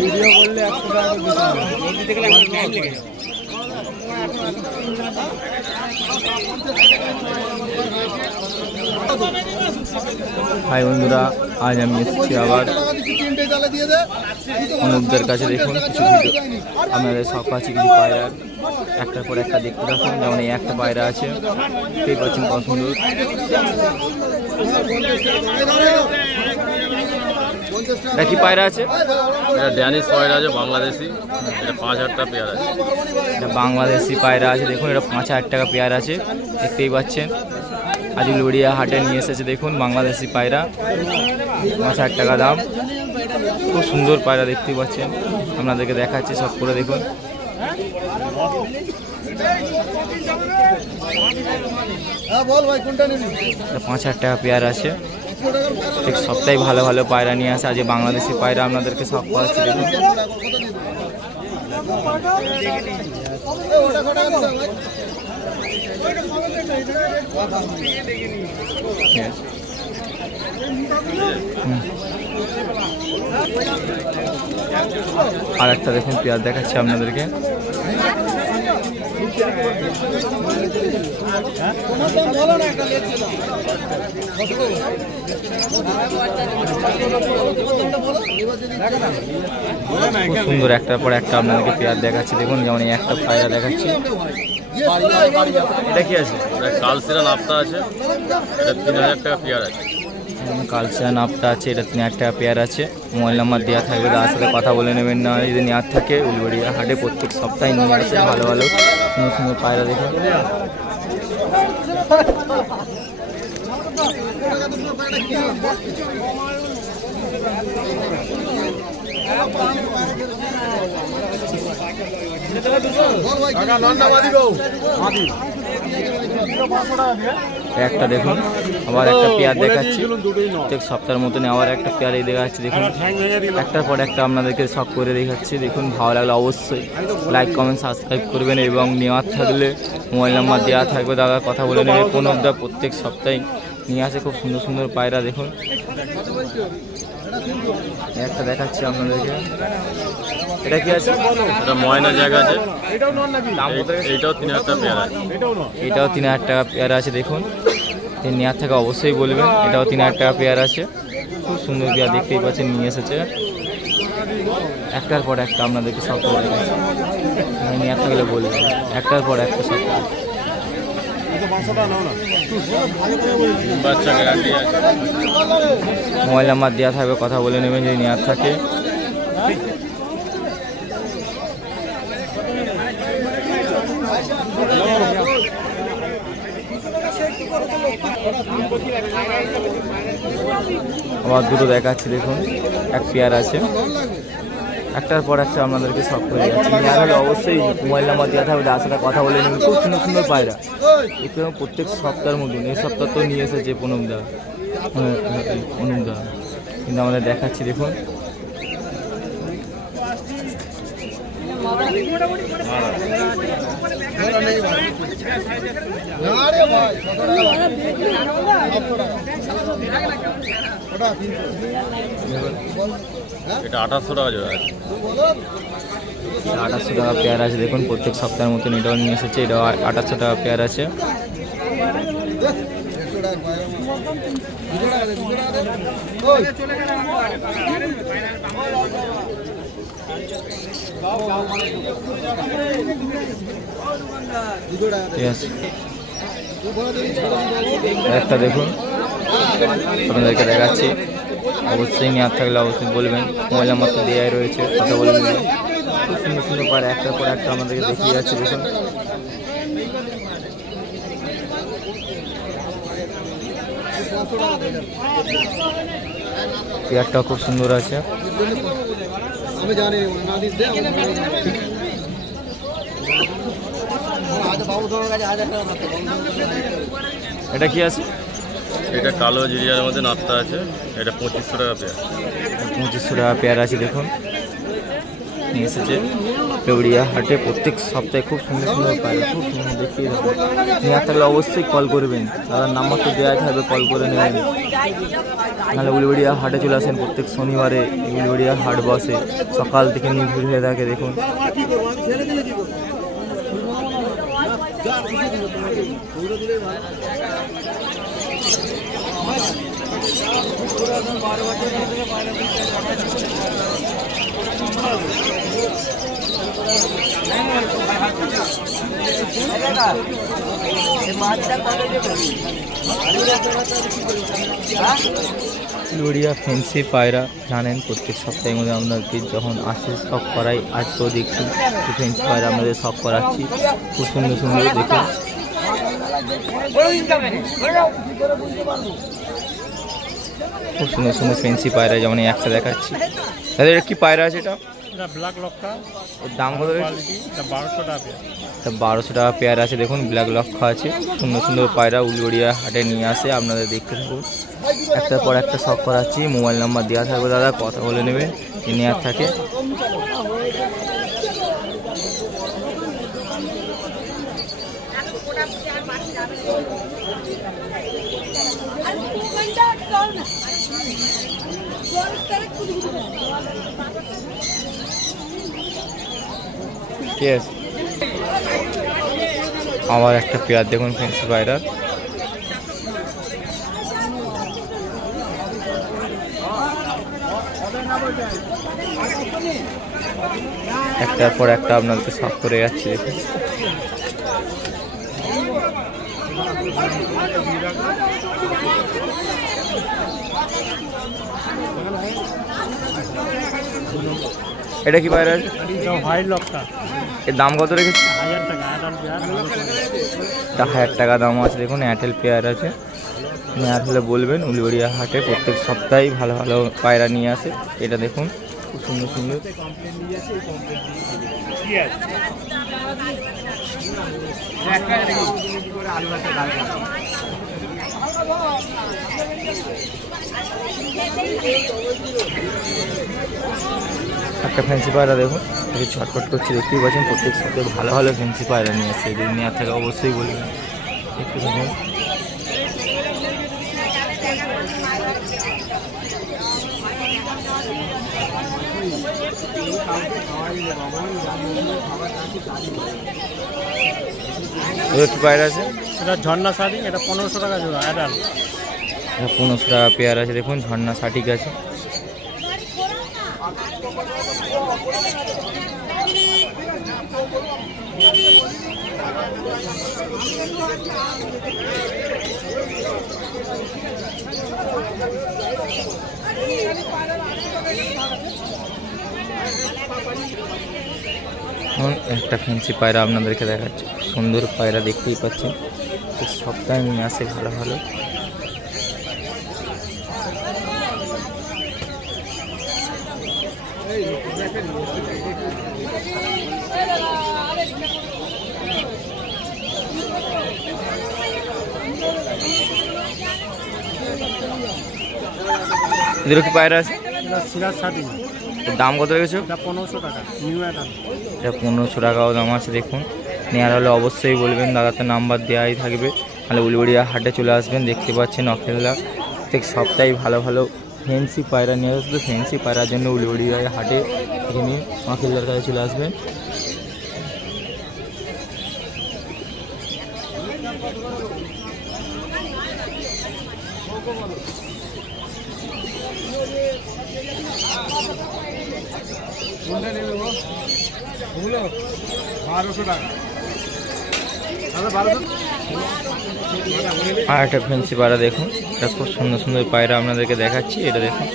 Video করলে 100 টাকা high বন্ধুরা, আজ আমি এসেছি আবার অনুপদের কাছে। দেখুন কিছু ভিডিও আপনাদের সব কাছে কিছু পায়রার একটার পর একটা দেখতে থাকুন। যেমন এই একটা পায়রা আছে, দেখতেই পাচ্ছেন কত সুন্দর। এটা কি পায়রা আছে? এটা ড্যানিশ পায়রা আছে, বাংলাদেশি। এটা 5000 টাকা পেয়ার আছে। এটা বাংলাদেশি পায়রা আছে। দেখুন এটা 5000 টাকা পেয়ার আছে, দেখতেই পাচ্ছেন। আজ উলুবেড়িয়া হাটে নিয়ে এসেছে। দেখুন বাংলাদেশি পায়রা 5000 টাকা দাম। খুব সুন্দর পায়রা, দেখতেই পাচ্ছেন। আপনাদেরকে দেখাচ্ছি সব করে দেখুন। 5000 টাকা পেয়ার আছে। ঠিক সবটাই ভালো ভালো পায়রা নিয়ে আসে। আজ বাংলাদেশি পায়রা আপনাদেরকে সব পাচ্ছি দেখুন। আর একটা দেখুন পেয়ার দেখাচ্ছি আপনাদেরকে। খুব সুন্দর একটার পর একটা আপনাদেরকে পেয়ার দেখাচ্ছি দেখুন। যেমন এই একটা পায়রা দেখাচ্ছি। এটা কি আছে? কালসিরা নাপটা আছে, এটা 3000 টাকা পেয়ার আছে। কালসিরা নাপটা আছে, এটা 3000 টাকা পেয়ার আছে। মোবাইল নাম্বার দেওয়া থাকবে, তার সাথে কথা বলে নেবেন। না যদি নেওয়ার থাকে উলুবেড়িয়া হাটে প্রত্যেক সপ্তাহে নিয়ে আসে ভালো ভালো সুন্দর সুন্দর পায়রা দেখুন। একটা দেখুন, আবার একটা পেয়ার দেখাচ্ছি। প্রত্যেক সপ্তাহের মতন আবার একটা পেয়ার এই দেখাচ্ছি দেখুন। একটার পর একটা আপনাদেরকে সব করে দেখাচ্ছি দেখুন। ভালো লাগলে অবশ্যই লাইক কমেন্ট সাবস্ক্রাইব করবেন, এবং নেওয়ার থাকলে মোবাইল নাম্বার দেওয়া থাকবে, দাদা কথা বলে নেবে। কোনো অবধা প্রত্যেক সপ্তাহে নিয়ে আসে খুব সুন্দর সুন্দর পায়রা দেখুন। একটা দেখাচ্ছি আপনাদেরকে। এটা কি আছে? এটা ময়না জায়গা আছে, এইটাও 3000 টাকা পেয়ার আছে। এটাও 3000 টাকা পেয়ার আছে দেখুন। নেওয়ার থেকে অবশ্যই বলবেন। এটাও 3000 টাকা পেয়ার আছে। খুব সুন্দর পেয়ার, দেখতেই পাচ্ছেন নিয়ে এসেছে। একটার পর একটা আপনাদেরকে সব করে দেখাচ্ছি। নেওয়ার থাকলে বলবেন, একটার পর একটা সব করে। মোবাইল নাম্বার দেওয়া থাকবে, কথা বলে নেবেন যদি নেওয়ার থাকে। আবার দুটো দেখাচ্ছি দেখুন। এক পেয়ার আছে, একটার পর একটা আপনাদেরকে সব করে যাচ্ছি। নেওয়ার হলে অবশ্যই মোবাইল নাম্বার দেওয়া থাকবে, তার সাথে কথা বলে নেবেন। খুব সুন্দর সুন্দর পায়রা একটু প্রত্যেক সপ্তাহের মতন। এই সপ্তাহ তো নিয়ে এসেছে পুনমদা, কিন্তু আমাদের দেখাচ্ছি দেখুন। এটা 2800 টাকা জোড়া আছে। 2800 টাকা পেয়ার আছে দেখুন। প্রত্যেক সপ্তাহের মতন এটাও নিয়ে এসেছে। এটাও 2800 টাকা পেয়ার আছে। একটা দেখুন আপনাদেরকে দেখাচ্ছি। অবশ্যই নেওয়ার থাকলে অবশ্যই বলবেন। মোবাইল নাম্বার তো দেওয়াই রয়েছে, কথা বলে নেবেন। খুব সুন্দর সুন্দর পায়রা একটার পর একটা আমাদেরকে দেখিয়ে যাচ্ছে দেখুন। পেয়ারটাও খুব সুন্দর আছে। এটা কি আছে? এটা কালো জিরিয়ার মধ্যে নাপটা আছে। এটা 2500 টাকা পেয়ার। 2500 টাকা পেয়ার আছে দেখুন। নিয়ে এসেছে উলুবেড়িয়া হাটে। প্রত্যেক সপ্তাহে খুব সুন্দর সুন্দর পায়রা, খুব সুন্দর দেখিয়ে দেবো। নেওয়ার থাকলে অবশ্যই কল করবেন, দাদার নাম্বার তো দেওয়া থাকবে, কল করে নেবেন। নাহলে উলুবেড়িয়া হাটে চলে আসেন, প্রত্যেক শনিবারে উলুবেড়িয়া হাট বসে, সকাল থেকে নির্ভীড় হয়ে থাকে। দেখুন উলুবেড়িয়া ফ্যান্সি পায়রা জানেন প্রত্যেক সপ্তাহের মধ্যে আপনাদের যখন আসে শখ করাই, আজকেও দেখছি ফ্যান্সি পায়রা আমাদের শখ করাচ্ছি, খুব সুন্দর সুন্দর দেখুন। খুব সুন্দর সুন্দর ফ্যান্সি পায়রা, যেমন একটা দেখাচ্ছি। দাদা এটা কি পায়রা আছে? এটা ব্ল্যাক লক্ষা, ওর দাম কত? 1200 টাকা। 1200 টাকা পেয়ার আছে। দেখুন ব্ল্যাক লক্ষা আছে, সুন্দর সুন্দর পায়রা উলুবেড়িয়া হাটে নিয়ে আসে, আপনাদের দেখতে থাকুন। একটার পর একটা শখ করাচ্ছি, মোবাইল নাম্বার দেওয়া থাকবে, দাদা কথা বলে নেবেন নেওয়ার থাকে। ঠিক আছে, আবার একটা পেয়ার দেখুন ফ্যান্সি পায়রা। একটার পর একটা আপনাদেরকে শখ করে যাচ্ছি। দেখুন এটা কি পায়রা? হোয়াইট লক্ষা। এর দাম কত রেখেছি? 1000 টাকা। 1000 টাকা দাম আছে। দেখুন এয়ারটেল পেয়ার আছে, নেওয়ার হলে বলবেন। উলুবেড়িয়া হাটে প্রত্যেক সপ্তাহেই ভালো ভালো পায়রা নিয়ে আসে। এটা দেখুন খুব সুন্দর সুন্দর। একটা ফ্যান্সি পায়রা দেখুন, একটু ছটফট করছে, দেখতেই পাচ্ছেন। প্রত্যেক সপ্তাহে ভালো ভালো ফ্যান্সি পায়রা নিয়ে আসে, যদি নেওয়ার থাকে অবশ্যই বলবেন। একটু দেখুন কি পায়রা আছে? এটা ঝর্ণা শাড়ি, এটা 1500 টাকা জোড়া। অ্যাডাল 1500 টাকা পেয়ার আছে। দেখুন ঝর্ণা শাটিক আছে। একটা ফ্যান্সি পায়রা আপনাদেরকে দেখাচ্ছি, সুন্দর পায়রা দেখতেই পাচ্ছেন। সপ্তাহে নিয়ে আসে ভালো ভালো। এদেরও কি পায়রা আছে? দাম কত রেখেছো? 1500 টাকা নিউ অ্যাডাল। এটা 1500 টাকাও দাম আছে। দেখুন নেওয়ার হলে অবশ্যই বলবেন, দাদাতে নাম্বার দেওয়াই থাকবে। তাহলে উলুবেড়িয়া হাটে চলে আসবেন। দেখতে পাচ্ছেন অখেলদা প্রত্যেক সপ্তাহে ভালো ভালো ফ্যান্সি পায়রা নিয়ে আসবে। ফ্যান্সি পায়রার জন্য উলুবেড়িয়া হাটে থেকে নিয়ে অখেলদার কাছে চলে আসবেন। আর একটা ফ্যান্সি পায়রা দেখুন, এটা খুব সুন্দর সুন্দর পায়রা আপনাদেরকে দেখাচ্ছি। এটা দেখুন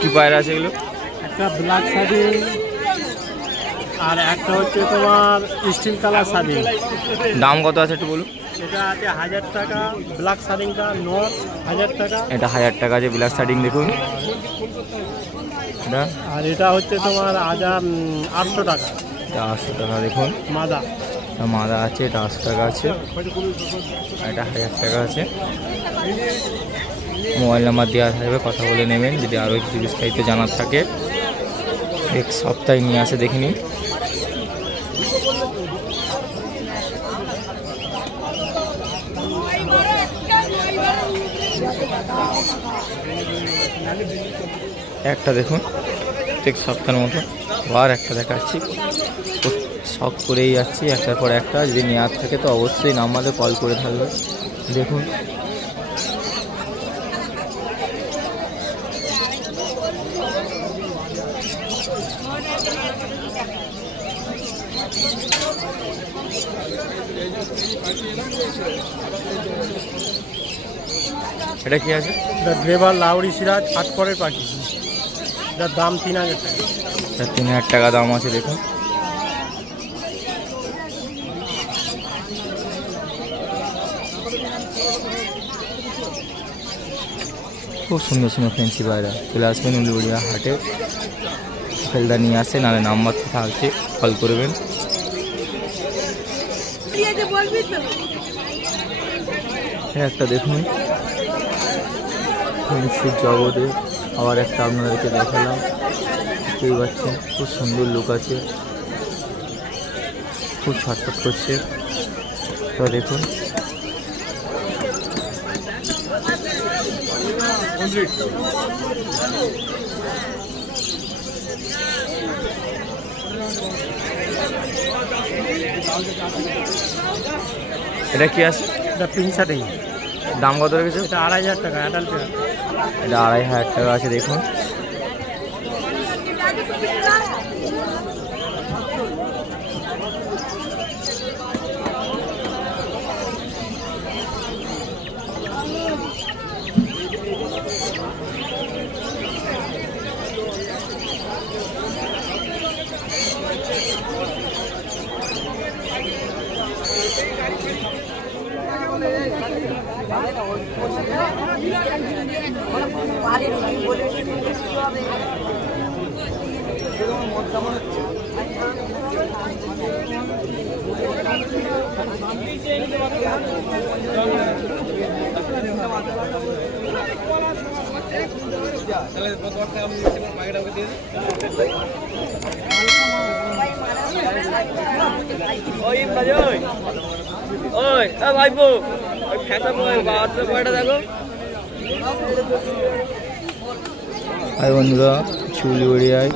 কি পায়রা আছে এগুলো? একটা ব্ল্যাক শাড়ি, আর একটা হচ্ছে তোমার স্টিল কালার শাড়ি, দাম কত আছে একটু বলুন। এটা আছে 1000 টাকা। ব্ল্যাক শাড়িটা নর 1000 টাকা। এটা 1000 টাকা আছে ব্ল্যাক শার্টিং দেখুন। এটা আর এটা হচ্ছে তোমার 800 টাকা। এটা 800 টাকা দেখুন। মাদা এটা মাদা আছে, এটা 800 টাকা আছে। আর এটা 1000 টাকা আছে। মোবাইল নাম্বার দেওয়া থাকবে, কথা বলে নেবেন যদি আরও কিছু বিস্তারিত জানার থাকে। এক সপ্তাহে নিয়ে আসে দেখে নিন। একটা দেখুন প্রত্যেক সপ্তাহের মতো আবার একটা দেখাচ্ছি, শখ করেই যাচ্ছি একটার পর একটা। যদি নেওয়ার থাকে তো অবশ্যই নাম্বারে কল করে থাকবে। দেখুন এটা কি আছে? এটা গ্রেভার লাউরি সিরাজ 8 পরের পাখি। এটার দাম 3000 টাকা। এটা 3000 টাকা দাম আছে দেখুন। খুব সুন্দর সুন্দর ফ্যান্সি পায়রা। চলে আসবেন উলুবেড়িয়া হাটে, ফেলদা নিয়ে আসে, নাহলে নাম্বার থাকছে কল করবেন। একটা দেখুন ফ্যান্সির জগতে আবার একটা আপনাদেরকে দেখালাম, দেখতেই পাচ্ছেন খুব সুন্দর লুক আছে, খুব ছটফট করছে। তো দেখুন এটা কি আছে? এটা পিন শাড়ি। দাম কত রেখেছে? এটা 2500 টাকা অ্যাডাল্ট। এটা 2500 টাকা আছে দেখুন। আর বন্ধুরা উলুবেড়িয়ায়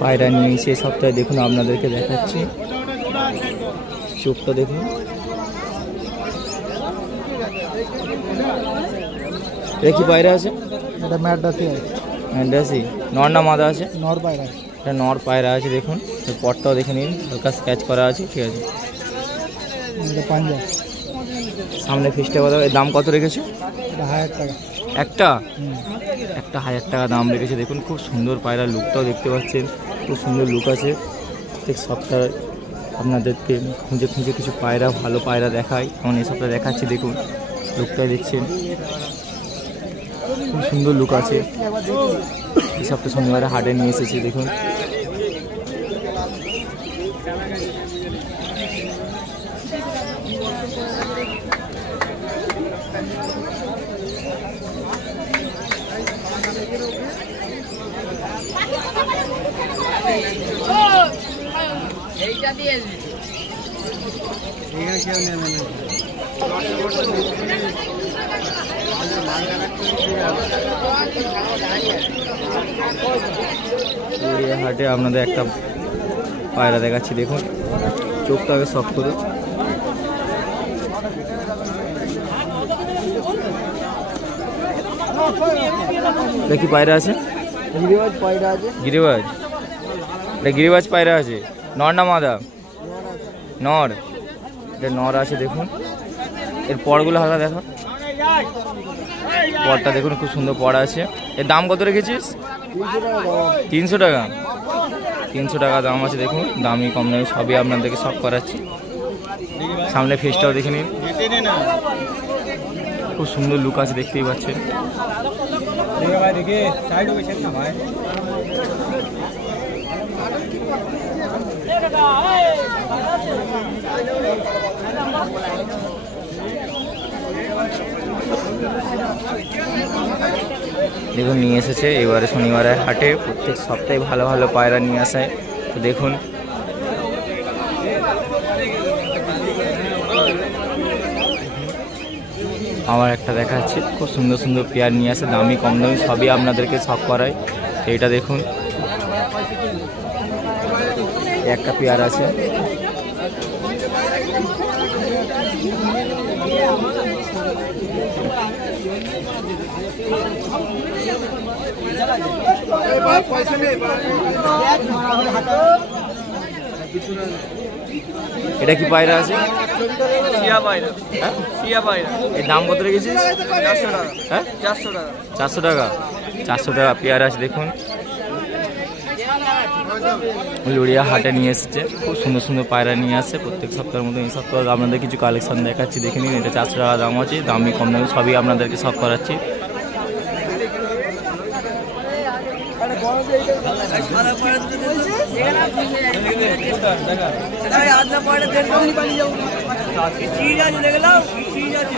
পায়রা নিয়ে এসে সপ্তাহে দেখুন আপনাদেরকে দেখাচ্ছি। চোখটা দেখুন, এটা কি পায়রা আছে? এটা ম্যাডাসি আছে। ম্যাডাসি নর না মাদা আছে? নর পায়রা। এটা নর পায়রা আছে দেখুন। পটটাও দেখে নিন, হালকা স্ক্র্যাচ করা আছে, ঠিক আছে। এটা পাঞ্জাব। সামনে ফিসটা কত? এর দাম কত রেখেছে? এটা 1000 টাকা। একটা 1000 টাকা দাম রেখেছে দেখুন। খুব সুন্দর পায়রা, লুকটাও দেখতে পাচ্ছেন, খুব সুন্দর লুক আছে। প্রত্যেক সপ্তাহে আপনাদেরকে খুঁজে খুঁজে কিছু পায়রা, ভালো পায়রা দেখাই। যেমন এই সপ্তাহে দেখাচ্ছি দেখুন, লুকটা দেখছেন, খুব সুন্দর লুক আছে। এই সপ্তাহে শনিবারে হাটে নিয়ে এসেছি দেখুন। হাটে আপনাদের একটা পায়রা দেখাচ্ছি দেখুন, চোখটা আগে শখ করে। দেখি পায়রা আছে, গিরিবাজ পায়রা আছে। গিরিবাজ, এটা গিরিবাজ পায়রা আছে। নর না মাদা? নর। এটা নর আছে দেখুন। এর পরগুলো হালকা দেখো, পরটা দেখুন খুব সুন্দর পর আছে। এর দাম কত রেখেছিস? 300 টাকা। 300 টাকা দাম আছে। দেখুন দামি কম দামি সবই আপনাদেরকে সব করাচ্ছি। সামনে ফেসটাও দেখে নিন, খুব সুন্দর লুক আছে, দেখতেই পাচ্ছেন। দেখুন নিয়ে এসেছে এবারে শনিবারে হাটে, প্রত্যেক সপ্তাহে ভালো ভালো পায়রা নিয়ে আসায়। তো দেখুন আমার একটা দেখাচ্ছি, খুব সুন্দর সুন্দর পেয়ার নিয়ে আসে, দামি কম দামি সবই আপনাদেরকে শখ করায়। এইটা দেখুন একটা পেয়ার আছে, এটা কি পায়রা আছে? শিয়া পায়রা। হ্যাঁ শিয়া পায়রা। এর দাম কত রেখেছিস? 400 টাকা। হ্যাঁ 400 টাকা। 400 টাকা। 400 টাকা পেয়ার আছে। দেখুন লড়িয়া হাটে নিয়ে এসেছে, খুব সুন্দর সুন্দর পায়রা নিয়ে আসছে প্রত্যেক সপ্তাহের মতো। এই সপ্তাহে আপনাদের কিছু কালেকশন দেখাচ্ছি, দেখে নিন। এটা 400 টাকা দাম আছে, দামি কম দামি সবই আপনাদেরকে সব করাচ্ছি। চীজ আছে